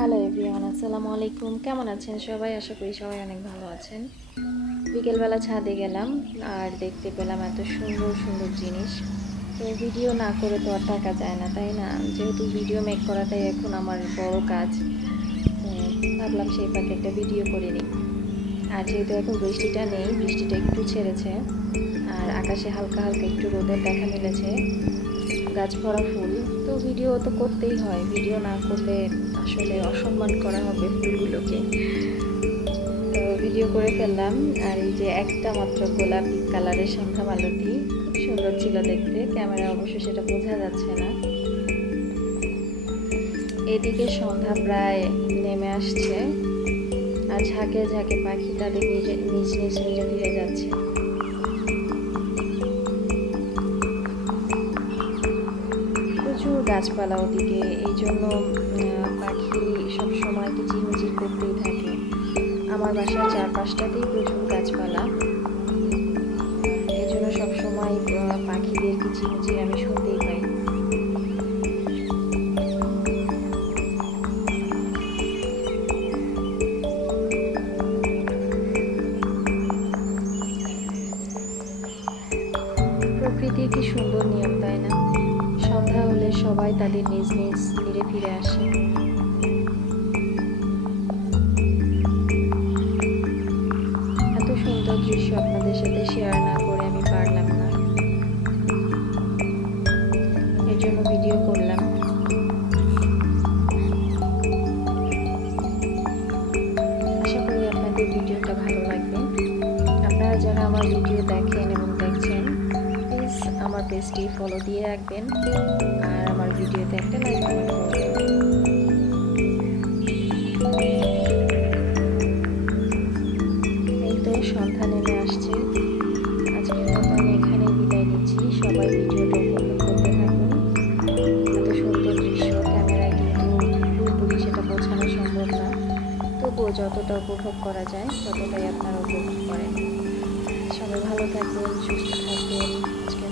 Hello everyone, আসসালামু আলাইকুম। কেমন আছেন সবাই? আশা করি সবাই অনেক ভালো আছেন। বিকেলবেলা ছাদে গেলাম আর দেখতে পেলাম এত সুন্দর সুন্দর জিনিস। তো ভিডিও না করে তো আর থাকা যায় না, তাই না? যেহেতু ভিডিও মেক করাটাই এখন আমার বড় কাজ, তো ভাবলাম সেই ফাঁকে একটা ভিডিও করে নিই। আর যেহেতু এখন বৃষ্টিটা নেই, বৃষ্টিটা একটু ছেড়েছে আর আকাশে হালকা হালকা একটু রোদের দেখা মিলেছে, গাছ ভরা ফুল। তো ভিডিও তো করতেই হয়, ভিডিও না করলে আসলে অসম্মান করা হবে ফুলগুলোকে। তো ভিডিও করে ফেললাম। আর এই যে একটা মাত্র গোলাপি কালারের সন্ধ্যা মালতী, খুব সুন্দর ছিল দেখতে। ক্যামেরা অবশ্য সেটা বোঝা যাচ্ছে না। এদিকে সন্ধ্যা প্রায় নেমে আসছে আর ঝাঁকে ঝাঁকে পাখি তাদের নিজ নিজ নিজ ফিরে যাচ্ছে। প্রচুর গাছপালা ওদিকে, এই জন্য পাখি সবসময় কিচিরমিচির করতেই থাকে। আমার বাসার চারপাশটাতেই প্রচুর গাছপালা, এই জন্য সবসময় পাখিদের কিচিরমিচির আমি শুনতেই পাই। প্রকৃতির কি সুন্দর নিয়ম, তাই না? সন্ধ্যা হলে সবাই তাদের নিজ নিজ নীড়ে ফিরে আসে। এত সুন্দর দৃশ্য আপনাদের সাথে শেয়ার না করে আমি পারলাম না, এর জন্য ভিডিও করলাম। আশা করি আপনাদের ভিডিওটা ভালো লাগবে। আপনারা যারা আমার ভিডিও দেখেন এবং দেখছেন, প্লিজ আমার পেজটি ফলো দিয়ে রাখবেন আর আমার ভিডিওতে একটা লাইক কমেন্ট করবেন। এই তো সন্ধ্যা নেমে আসছে। আজকের মতো আমি এখানেই বিদায় নিচ্ছি। সবাই ভিডিওটা উপভোগ করতে থাকুন। এত সুন্দর দৃশ্য ক্যামেরায় কিন্তু পুরোপুরি সেটা বোঝানো সম্ভব না, তবুও যতটা উপভোগ করা যায় ততটাই আপনারা উপভোগ করেন। সবাই ভালো থাকবেন, সুস্থ থাকবেন। আজকের